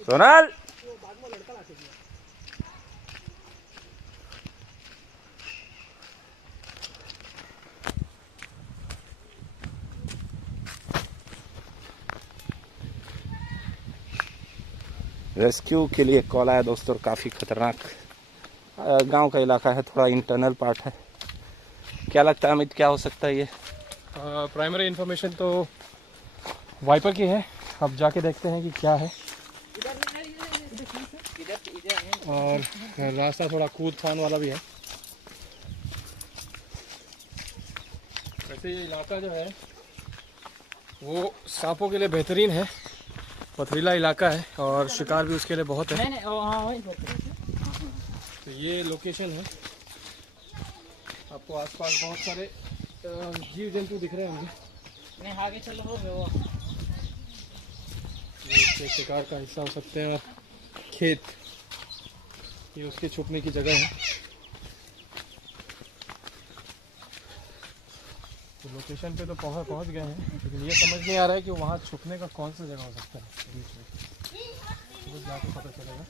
Sonal rescue के लिए call आया दोस्तों। काफ़ी खतरनाक गांव का इलाका है, थोड़ा इंटरनल पार्ट है। क्या लगता है अमित, क्या हो सकता है ये? प्राइमरी इन्फॉर्मेशन तो वाइपर की है, अब जाके देखते हैं कि क्या है। और रास्ता थोड़ा कूद फान वाला भी है। वैसे ये इलाका जो है वो सांपों के लिए बेहतरीन है, पथरीला इलाका है और शिकार भी उसके लिए बहुत है। तो ये लोकेशन है, आपको आसपास बहुत सारे जीव जंतु दिख रहे होंगे। नहीं आगे चलो वो ये शिकार का हिस्सा हो सकते हैं। खेत ये उसके छुपने की जगह है। तो लोकेशन पे तो पहुंच गए हैं, लेकिन ये समझ नहीं आ रहा है कि वहाँ छुपने का कौन सा जगह हो सकता है बीच में। तो जाके पता चलेगा।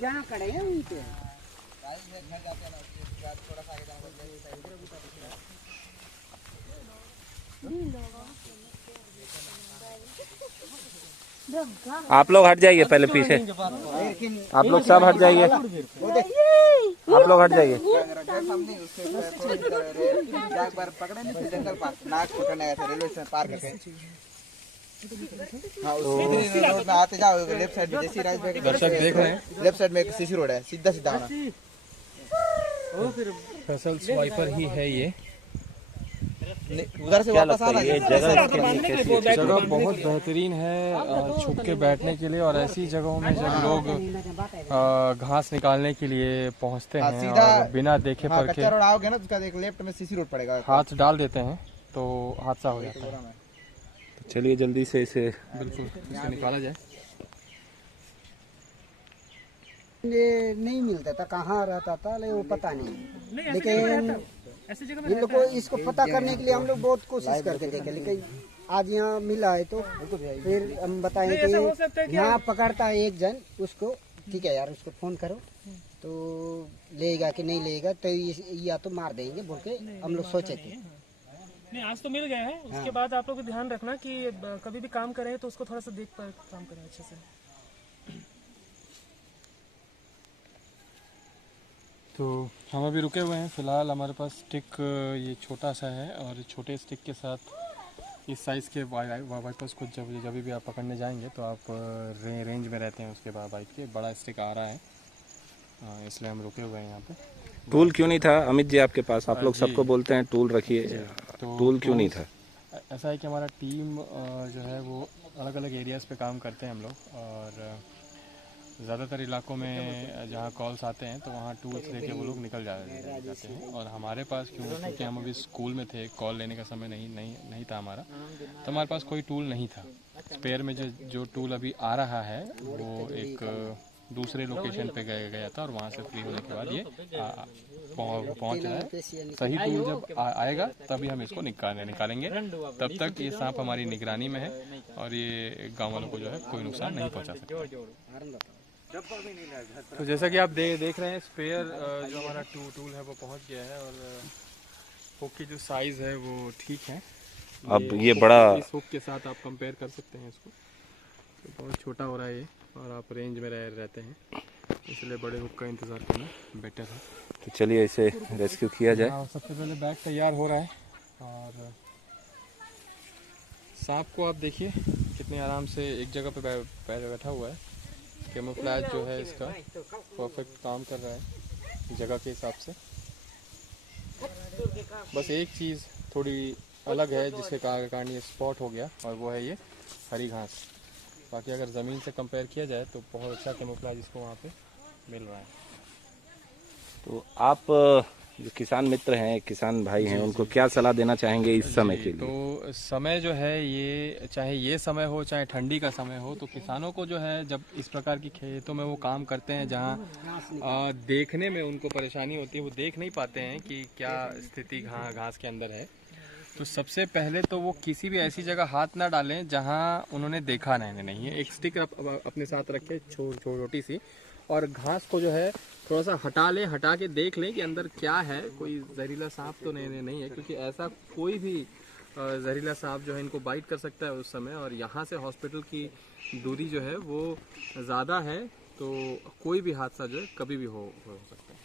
जहाँ खड़े हैं वहीं पे आप लोग हट जाइए पहले पीछे, आप लोग सब हट जाइए, आप लोग हट जाइए। पकड़े नहीं थे जंगल पास, नाक पकड़ने आए थे रेलवे स्टेशन पार करके। हाँ उसी रोड में आते जाओ, लेफ्ट साइड में जैसी राइट में दर्शक देख रहे हैं, लेफ्ट साइड में एक सीसी रोड है, सीधा सीधा आना। फसल स्वाइपर ही है ये। उधर से वापस आना। ये जगह बहुत बेहतरीन है छुप के बैठने के लिए, और ऐसी जगहों में जब लोग घास निकालने के लिए पहुंचते हैं और बिना देखे परखे कच्चा रोड आओगे ना, उसका एक लेफ्ट में सीसी रोड पड़ेगा, हाथ डाल देते हैं तो हादसा हो जाता है। तो चलिए जल्दी से इसे बिल्कुल इसे निकाला जाए। ये नहीं मिलता था, कहाँ रहता था वो पता नहीं, लेकिन इन लोग को इसको पता करने के लिए हम लोग बहुत कोशिश करके देखे, लेकिन आज यहाँ मिला है तो फिर हम बताएं कि यहाँ पकड़ता है एक जन, उसको ठीक है यार उसको फोन करो तो लेगा कि नहीं लेगा, तो या तो मार देंगे बोल के हम लोग सोचे थे। नहीं आज तो मिल गए हैं, उसके बाद आप लोग ध्यान रखना कि कभी भी काम करें तो उसको थोड़ा सा देख कर काम करें अच्छे से। तो हम अभी रुके हुए हैं, फिलहाल हमारे पास स्टिक ये छोटा सा है, और छोटे स्टिक के साथ इस साइज़ के वाइपर्स को जब भी आप पकड़ने जाएंगे तो आप रेंज में रहते हैं उसके बाद बाइक के। बड़ा स्टिक आ रहा है, इसलिए हम रुके हुए हैं यहाँ पे। टूल क्यों नहीं था अमित जी आपके पास? आप लोग सबको बोलते हैं टूल रखिए, तो टूल क्यों नहीं था? ऐसा है कि हमारा टीम जो है वो अलग अलग एरियाज़ पे काम करते हैं हम लोग, और ज़्यादातर इलाकों में जहाँ कॉल्स आते हैं तो वहाँ टूल्स लेके वो लोग निकल जाते हैं। और हमारे पास क्योंकि हम अभी स्कूल में थे, कॉल लेने का समय नहीं था हमारा, तो हमारे पास कोई टूल नहीं था। स्पेयर में जो टूल अभी आ रहा है वो एक दूसरे लोकेशन पे गया था, और वहाँ से फ्री होने के बाद ये पहुँच रहा है। सही टूल जब आएगा तभी हम इसको निकालेंगे, तब तक ये सांप हमारी निगरानी में है और ये गाँव वालों को जो है कोई नुकसान नहीं पहुँचा सकता। तो जैसा कि आप देख रहे हैं, स्पेयर जो हमारा टूल है वो पहुंच गया है, और हुक की जो साइज़ है वो ठीक है। अब ये बड़ा इस हुक के साथ आप कंपेयर कर सकते हैं इसको, तो बहुत छोटा हो रहा है ये, और आप रेंज में रहते हैं, इसलिए बड़े हुक का इंतज़ार करना बेटर है। तो चलिए इसे रेस्क्यू किया जाए। सबसे पहले बैग तैयार हो रहा है, और सांप को आप देखिए कितने आराम से एक जगह पे बैठा हुआ है। कैमोफ्लेज जो है इसका परफेक्ट काम कर रहा है जगह के हिसाब से। बस एक चीज़ थोड़ी अलग है जिसके कारण ये स्पॉट हो गया, और वो है ये हरी घास। बाकी अगर ज़मीन से कंपेयर किया जाए तो बहुत अच्छा कैमोफ्लेज इसको वहाँ पे मिल रहा है। तो आप जो किसान मित्र हैं, किसान भाई हैं, उनको क्या सलाह देना चाहेंगे इस समय के लिए? तो समय जो है ये, चाहे ये समय हो चाहे ठंडी का समय हो, तो किसानों को जो है जब इस प्रकार की खेतों में वो काम करते हैं जहाँ देखने में उनको परेशानी होती है, वो देख नहीं पाते हैं कि क्या स्थिति घास के अंदर है, तो सबसे पहले तो वो किसी भी ऐसी जगह हाथ ना डालें जहाँ उन्होंने देखा नहीं है। एक स्टिक अपने साथ रखें छोटी सी, और घास को जो है थोड़ा सा हटा लें, हटा के देख लें कि अंदर क्या है, कोई जहरीला सांप तो नहीं है, क्योंकि ऐसा कोई भी जहरीला सांप जो है इनको बाइट कर सकता है उस समय, और यहाँ से हॉस्पिटल की दूरी जो है वो ज़्यादा है, तो कोई भी हादसा जो है कभी भी हो सकता है।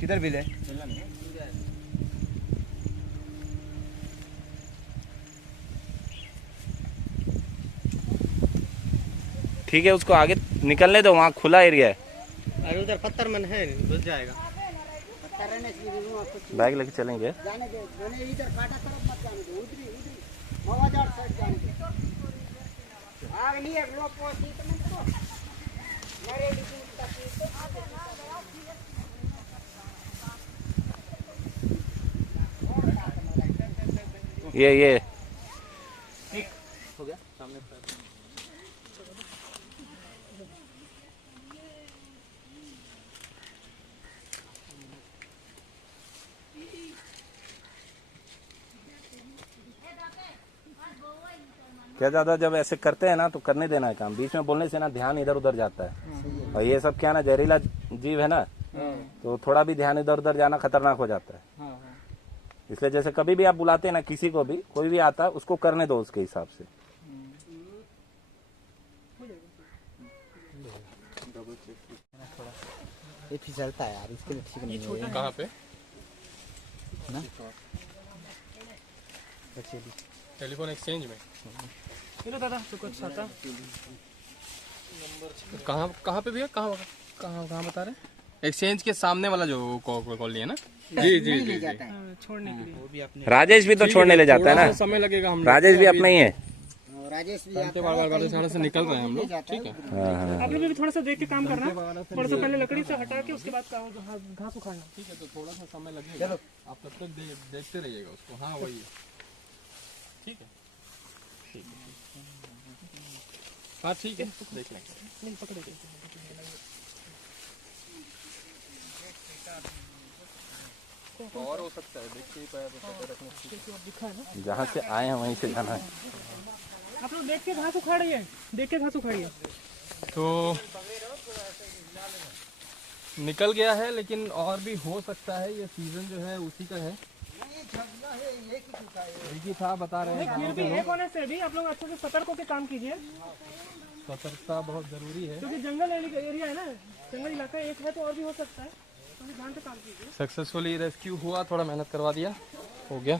किधर बिल है? ठीक है, उसको आगे निकलने दो, वहाँ खुला एरिया है। अरे उधर पत्थर मन है, घुस जाएगा। बैग लेके चलेंगे। जाने दे, इधर काटा तरफ मत जाने दो, उधरी मवाजार साइड जाने दे। आग नहीं है, लोग पहुंची तो मैं तो मेरे लिए ये हो गया सामने। क्या ज्यादा जब ऐसे करते हैं ना तो करने देना है काम, बीच में बोलने से ना ध्यान इधर उधर जाता है, और ये सब क्या ना जहरीला जीव है ना, तो थोड़ा भी ध्यान इधर उधर जाना खतरनाक हो जाता है। इसलिए जैसे कभी भी आप बुलाते हैं ना किसी को भी, कोई भी आता है उसको करने दो उसके हिसाब से। ये फिसलता है यार, इसके लिए ठीक नहीं है। कहाँ पे? ना टेलीफोन एक्सचेंज में। चलो दादा तो कुछ आता कहाँ पे भैया? कहाँ बता रहे हैं? एक्सचेंज के सामने वाला जो कॉलोनी है ना? जी। छोड़ने के लिए वो भी अपने राजेश भी तो छोड़ने ले जाता है ना, समय लगेगा। हम राजेश भी अपना ही है। राजेश भी बार से निकल रहे हैं हम लोग, ठीक है। आप लोग भी थोड़ा सा देख के काम करना, थोड़ा सा पहले लकड़ी से हटा के उसके बाद घास उखाड़ना। ठीक है, तो थोड़ा सा समय लगेगा, आप तब तक देखते रहिएगा उसको। हाँ वही, ठीक है। हाँ ठीक है, देख लेंगे। पकड़े और हो सकता है, देखते ही पाया तो दिखा है ना, जहाँ से आए हैं वहीं से जाना है। आप लोग देख के घास उखाड़िए, तो निकल गया है, लेकिन और भी हो सकता है। ये सीजन जो है उसी का है, एक ही था बता रहे हैं। फिर भी एक होने से भी आप लोग अच्छे से सतर्क होकर काम कीजिए, सतर्कता बहुत जरूरी है, क्योंकि जंगल एरिया है ना, जंगल इलाका एक है तो और भी हो सकता है, तो ध्यान से काम कीजिए। सक्सेसफुली रेस्क्यू हुआ, थोड़ा मेहनत करवा दिया, हो गया।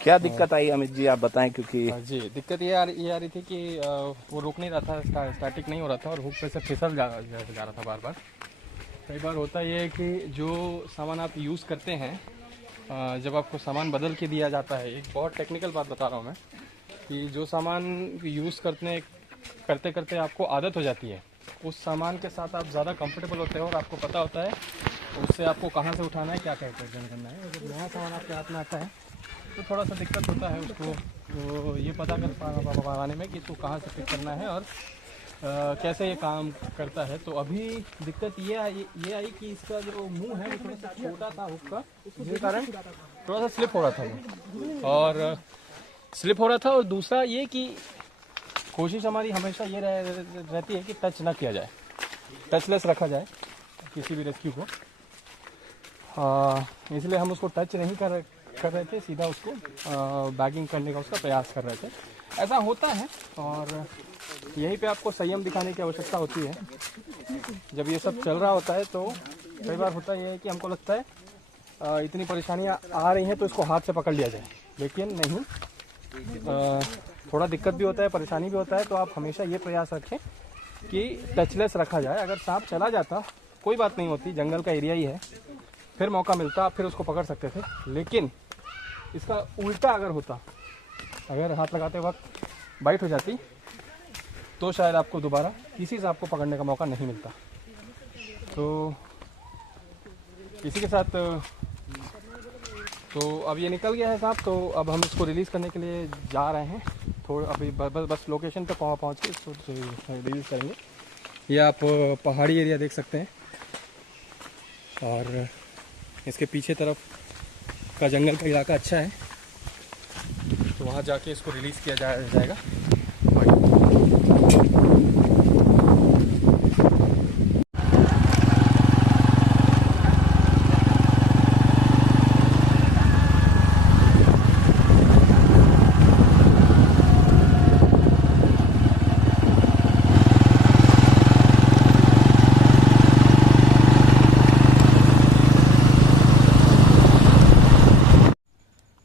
क्या दिक्कत आई अमित जी, आप बताएं, क्योंकि जी दिक्कत ये आ रही थी कि वो रुक नहीं रहा था, स्टैटिक नहीं हो रहा था, और हुक पे से फिसल जा रहा था बार बार। कई बार होता ये है कि जो सामान आप यूज़ करते हैं, जब आपको सामान बदल के दिया जाता है, एक बहुत टेक्निकल बात बता रहा हूँ मैं, कि जो सामान यूज़ करते करते आपको आदत हो जाती है, उस सामान के साथ आप ज़्यादा कंफर्टेबल होते हैं और आपको पता होता है उससे आपको कहाँ से उठाना है, क्या करना है। अगर नया सामान आपके हाथ में आता है तो थोड़ा सा दिक्कत होता है उसको तो ये पता कर पाने में कि इसको कहाँ से पिक करना है और कैसे ये काम करता है। तो अभी दिक्कत ये आई कि इसका जो मुंह है वो थोड़ा सा छोटा था हुक का, जिसके कारण थोड़ा सा स्लिप हो रहा था। और दूसरा ये कि कोशिश हमारी हमेशा ये रहती है कि टच ना किया जाए, टचलेस रखा जाए किसी भी रेस्क्यू को। इसलिए हम उसको टच नहीं कर रहे थे, सीधा उसको बैगिंग करने का उसका प्रयास कर रहे थे। ऐसा होता है और यहीं पे आपको संयम दिखाने की आवश्यकता होती है। जब ये सब चल रहा होता है तो कई बार होता ये है कि हमको लगता है इतनी परेशानियां आ रही हैं तो इसको हाथ से पकड़ लिया जाए, लेकिन नहीं, थोड़ा दिक्कत भी होता है, परेशानी भी होता है। तो आप हमेशा ये प्रयास रखें कि टचलेस रखा जाए। अगर सांप चला जाता कोई बात नहीं होती, जंगल का एरिया ही है, फिर मौका मिलता, फिर उसको पकड़ सकते थे। लेकिन इसका उल्टा अगर होता, अगर हाथ लगाते वक्त बाइट हो जाती, तो शायद आपको दोबारा किसी सांप को पकड़ने का मौका नहीं मिलता। तो इसी के साथ तो अब ये निकल गया है सांप, तो अब हम इसको रिलीज़ करने के लिए जा रहे हैं। थोड़ा अभी बस लोकेशन पे पहुँच के इसको रिलीज़ करेंगे। ये आप पहाड़ी एरिया देख सकते हैं और इसके पीछे तरफ का जंगल का इलाका अच्छा है, तो वहाँ जाके इसको रिलीज़ किया जाएगा।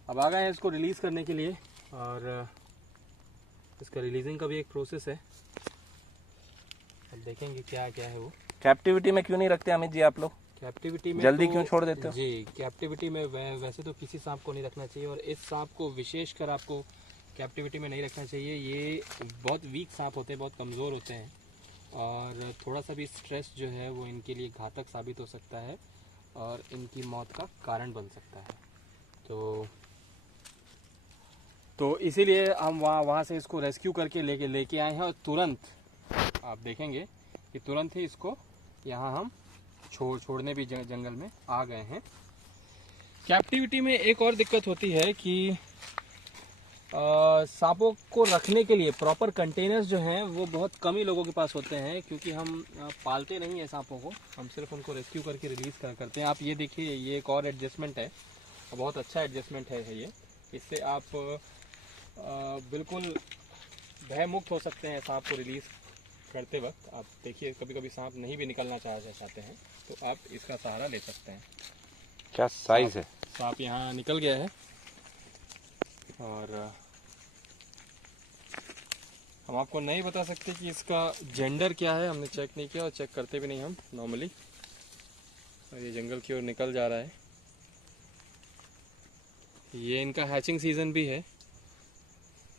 अब आ गए हैं इसको रिलीज़ करने के लिए और इसका रिलीजिंग का भी एक प्रोसेस है। अब देखेंगे क्या क्या है वो। कैप्टिविटी में क्यों नहीं रखते अमित जी आप लोग? कैप्टिविटी में जल्दी तो, क्यों छोड़ देते हो? जी, कैप्टिविटी में वैसे तो किसी सांप को नहीं रखना चाहिए और इस सांप को विशेषकर आपको कैप्टिविटी में नहीं रखना चाहिए। ये बहुत वीक सांप होते हैं, बहुत कमज़ोर होते हैं और थोड़ा सा भी स्ट्रेस जो है वो इनके लिए घातक साबित हो सकता है और इनकी मौत का कारण बन सकता है। तो इसीलिए हम वहाँ से इसको रेस्क्यू करके लेके आए हैं और तुरंत आप देखेंगे कि तुरंत ही इसको यहाँ हम छोड़ने भी जंगल में आ गए हैं। कैप्टिविटी में एक और दिक्कत होती है कि सांपों को रखने के लिए प्रॉपर कंटेनर्स जो हैं वो बहुत कम ही लोगों के पास होते हैं, क्योंकि हम पालते नहीं हैं सांपों को, हम सिर्फ उनको रेस्क्यू करके रिलीज़ करते हैं। आप ये देखिए, ये एक और एडजस्टमेंट है, बहुत अच्छा एडजस्टमेंट है ये। इससे आप बिल्कुल भय मुक्त हो सकते हैं सांप को रिलीज़ करते वक्त। आप देखिए, कभी कभी सांप नहीं भी निकलना चाहते हैं तो आप इसका सहारा ले सकते हैं। क्या साइज है? सांप यहाँ निकल गया है और हम आपको नहीं बता सकते कि इसका जेंडर क्या है, हमने चेक नहीं किया और चेक करते भी नहीं हम नॉर्मली। और ये जंगल की ओर निकल जा रहा है। ये इनका हैचिंग सीजन भी है।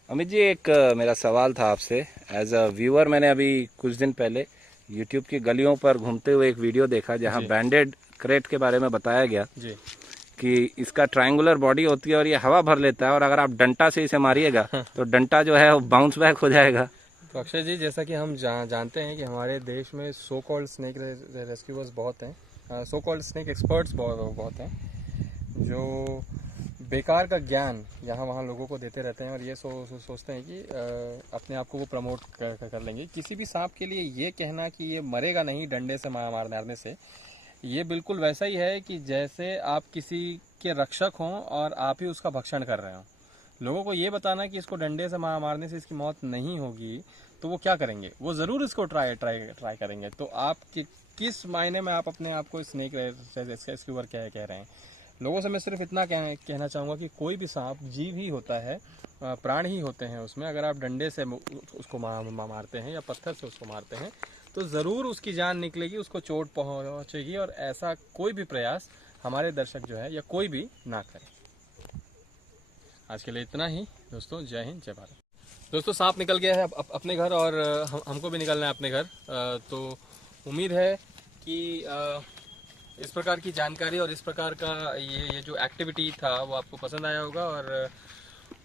अमित जी, एक मेरा सवाल था आपसे। एज अ व्यूअर मैंने अभी कुछ दिन पहले यूट्यूब की गलियों पर घूमते हुए एक वीडियो देखा जहां बैंडेड क्रेट के बारे में बताया गया जी कि इसका ट्रायंगुलर बॉडी होती है और ये हवा भर लेता है और अगर आप डंटा से इसे मारिएगा तो डंटा जो है वो बाउंस बैक हो जाएगा। तो अक्षय जी, जैसा कि हम जानते हैं कि हमारे देश में सो कॉल्ड स्नेक रेस्क्यूअर्स बहुत हैं, सो कॉल्ड स्नेक एक्सपर्ट्स बहुत हैं, जो बेकार का ज्ञान यहाँ वहाँ लोगों को देते रहते हैं और ये सोचते हैं कि अपने आप को वो प्रमोट कर लेंगे। किसी भी सांप के लिए ये कहना कि ये मरेगा नहीं डंडे से मारने से, ये बिल्कुल वैसा ही है कि जैसे आप किसी के रक्षक हों और आप ही उसका भक्षण कर रहे हो। लोगों को ये बताना कि इसको डंडे से मारने से इसकी मौत नहीं होगी, तो वो क्या करेंगे? वो ज़रूर इसको ट्राई करेंगे। तो आप किस मायने में आप अपने आप को स्नेक रेस्क्यूअर कह रहे हैं? लोगों से मैं सिर्फ इतना कहना चाहूँगा कि कोई भी सांप जीव ही होता है, प्राण ही होते हैं उसमें। अगर आप डंडे से उसको मारते हैं या पत्थर से उसको मारते हैं तो ज़रूर उसकी जान निकलेगी, उसको चोट पहुँचेगी और ऐसा कोई भी प्रयास हमारे दर्शक जो है या कोई भी ना करे। आज के लिए इतना ही दोस्तों। जय हिंद, जय भारत। दोस्तों, सांप निकल गया है अपने घर और हमको भी निकलना है अपने घर। तो उम्मीद है कि इस प्रकार की जानकारी और इस प्रकार का ये जो एक्टिविटी था वो आपको पसंद आया होगा और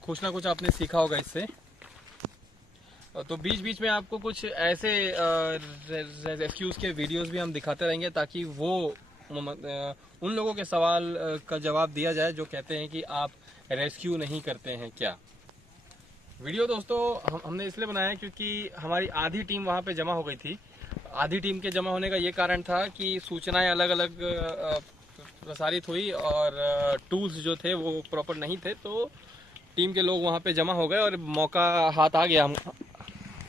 कुछ ना कुछ आपने सीखा होगा इससे। तो बीच बीच में आपको कुछ ऐसे रेस्क्यूज़ के वीडियोस भी हम दिखाते रहेंगे ताकि वो उन लोगों के सवाल का जवाब दिया जाए जो कहते हैं कि आप रेस्क्यू नहीं करते हैं क्या। वीडियो दोस्तों हमने इसलिए बनाया क्योंकि हमारी आधी टीम वहाँ पे जमा हो गई थी। आधी टीम के जमा होने का ये कारण था कि सूचनाएं अलग अलग प्रसारित हुई और टूल्स जो थे वो प्रॉपर नहीं थे, तो टीम के लोग वहाँ पे जमा हो गए और मौका हाथ आ गया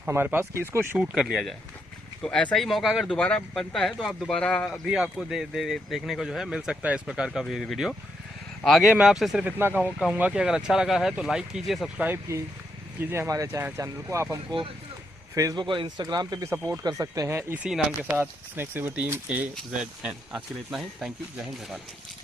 हमारे पास कि इसको शूट कर लिया जाए। तो ऐसा ही मौका अगर दोबारा बनता है तो आप दोबारा भी आपको देखने को जो है मिल सकता है इस प्रकार का वीडियो। आगे मैं आपसे सिर्फ इतना कहूँगा कि अगर अच्छा लगा है तो लाइक कीजिए, सब्सक्राइब कीजिए हमारे चैनल को। आप हमको फेसबुक और इंस्टाग्राम पे भी सपोर्ट कर सकते हैं इसी नाम के साथ, स्नेक सेवर टीम AZN। आज के लिए इतना ही। Thank you. जय हिंद, जय भारत।